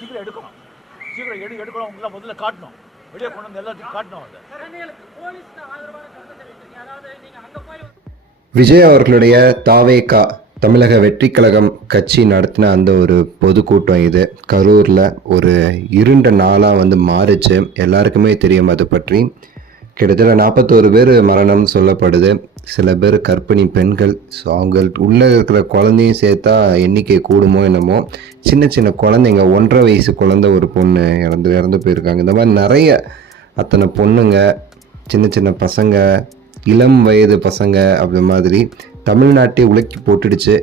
சீக்கிரம் எடுக்கணும். சீக்கிரம் எடுக்கணும். அவங்களாம் முதல்ல காட்டணும், வெளியே கொண்டு வந்து எல்லாத்தையும் காட்டணும். விஜய் அவர்களுடைய தாவேகா தமிழக வெற்றி கழகம் கட்சி நடத்தின அந்த ஒரு பொதுக்கூட்டம் இது கரூரில் ஒரு இருண்ட நாளாக வந்து மாறிச்சு. எல்லாருக்குமே தெரியும் அது பற்றி. கிட்டத்தட்ட 41 பேர் மரணம் சொல்லப்படுது. சில பேர் கர்ப்பிணி பெண்கள். ஸோ அவங்க உள்ளே இருக்கிற குழந்தையும் சேர்த்தா எண்ணிக்கை கூடுமோ என்னமோ. சின்ன சின்ன குழந்தைங்க, 1.5 வயசு குழந்தை ஒரு பொண்ணு இறந்து போயிருக்காங்க. இந்த மாதிரி நிறைய அத்தனை பொண்ணுங்க, சின்ன சின்ன பசங்க, இளம் வயது பசங்க, அப்படி மாதிரி தமிழ்நாட்டை உலுக்கி போட்டுடுச்சு.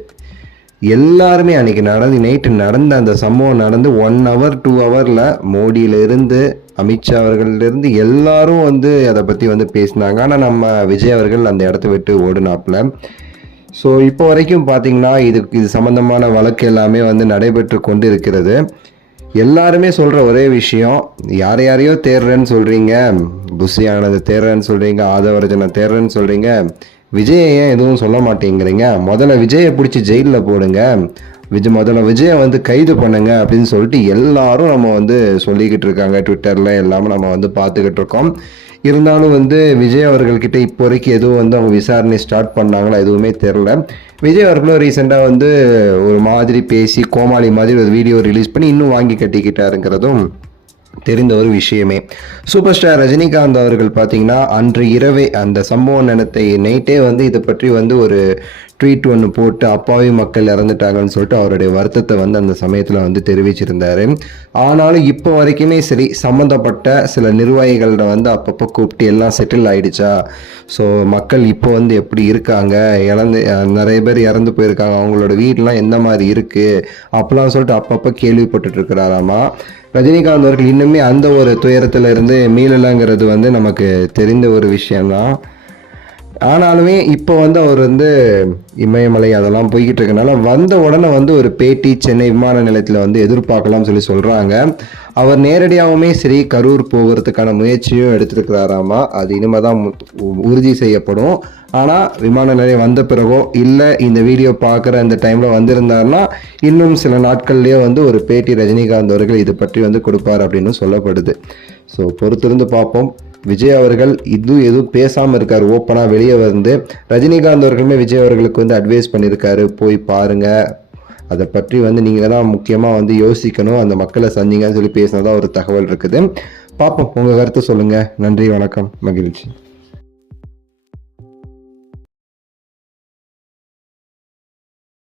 எல்லாருமே அன்றைக்கி நைட்டு நடந்த அந்த சம்பவம் நடந்து 1 hour 2 hourல மோடியிலிருந்து அமித்ஷா அவர்களிலிருந்து எல்லாரும் வந்து அதை பற்றி வந்து பேசினாங்க. ஆனால் நம்ம விஜய் அவர்கள் அந்த இடத்த விட்டு ஓடுனாப்புல. ஸோ இப்போ வரைக்கும் பார்த்தீங்கன்னா இது சம்மந்தமான வழக்கு எல்லாமே வந்து நடைபெற்று கொண்டு இருக்கிறது. எல்லாருமே சொல்கிற ஒரே விஷயம், யாரையோ தேடுறேன்னு சொல்கிறீங்க, புஷி ஆனது தேடுறேன்னு சொல்கிறீங்க, ஆதவர்ஜனை தேடுறேன்னு சொல்கிறீங்க, விஜயை ஏன் எதுவும் சொல்ல மாட்டேங்கிறீங்க? முதல்ல விஜயை பிடிச்சி ஜெயிலில் போடுங்க, முதல்ல விஜயை வந்து கைது பண்ணுங்க அப்படின்னு சொல்லிட்டு எல்லாரும் நம்ம வந்து சொல்லிக்கிட்டு இருக்காங்க. ட்விட்டரில் எல்லாமே நம்ம வந்து பார்த்துக்கிட்டு இருக்கோம். இருந்தாலும் வந்து விஜய் அவர்கள்கிட்ட இப்போ வரைக்கும் எதுவும் வந்து அவங்க விசாரணை ஸ்டார்ட் பண்ணாங்களா எதுவுமே தெரில. விஜய் அவர்களும் ரீசெண்டாக வந்து ஒரு மாதிரி பேசி கோமாளி மாதிரி ஒரு வீடியோ ரிலீஸ் பண்ணி இன்னும் வாங்கி கட்டிக்கிட்டாருங்கிறதும் தெரிந்த ஒரு விஷயமே. சூப்பர் ஸ்டார் ரஜினிகாந்த் அவர்கள் பார்த்தீங்கன்னா அன்று இரவே அந்த சம்பவம் நைட்டே வந்து இதை பற்றி வந்து ஒரு ட்வீட் ஒன்று போட்டு அப்பாவி மக்கள் இறந்துட்டாங்கன்னு சொல்லிட்டு அவருடைய வருத்தத்தை வந்து அந்த சமயத்தில் வந்து தெரிவிச்சிருந்தார். ஆனாலும் இப்போ வரைக்குமே சரி, சம்மந்தப்பட்ட சில நிர்வாகிகள வந்து அப்பப்போ கூப்பிட்டு எல்லாம் செட்டில் ஆகிடுச்சா, ஸோ மக்கள் இப்போ வந்து எப்படி இருக்காங்க, நிறைய பேர் இறந்து போயிருக்காங்க, அவங்களோட வீடெலாம் எந்த மாதிரி இருக்குது அப்போலாம் சொல்லிட்டு அப்பப்போ கேள்விப்பட்டுட்டு இருக்கிறாராமா. ரஜினிகாந்த் அவர்கள் இன்னுமே அந்த ஒரு துயரத்தில் இருந்து மீளலைங்கிறது வந்து நமக்கு தெரிந்த ஒரு விஷயம்தான். ஆனாலுமே இப்போ வந்து அவர் வந்து இமயமலை அதெல்லாம் போய்கிட்டு இருக்கனால வந்த உடனே வந்து ஒரு பேட்டி சென்னை விமான நிலையத்தில் வந்து எதிர்பார்க்கலாம்னு சொல்கிறாங்க. அவர் நேரடியாகவுமே சரி கரூர் போகிறதுக்கான முயற்சியும் எடுத்துருக்கிறாராமா. அது இனிமேல் தான் உறுதி செய்யப்படும். ஆனால் விமான நிலையம் வந்த பிறகோ இல்லை இந்த வீடியோ பார்க்குற அந்த டைமில் வந்திருந்தாருன்னா இன்னும் சில நாட்கள்லேயே வந்து ஒரு பேட்டி ரஜினிகாந்த் அவர்கள் இது பற்றி வந்து கொடுப்பார் அப்படின்னு சொல்லப்படுது. ஸோ பொறுத்திருந்து பார்ப்போம். விஜய் அவர்கள் எதுவும் பேசாமல் இருக்கார். ஓப்பனாக வெளியே வந்து ரஜினிகாந்த் அவர்களுமே விஜய் அவர்களுக்கு வந்து அட்வைஸ் பண்ணியிருக்காரு, போய் பாருங்கள், அதை பற்றி வந்து நீங்கள் தான் முக்கியமாக வந்து யோசிக்கணும், அந்த மக்களை சந்திங்கன்னு சொல்லி பேசினதான் ஒரு தகவல் இருக்குது. பார்ப்போம், உங்கள் கருத்து சொல்லுங்கள். நன்றி, வணக்கம், மகிழ்ச்சி.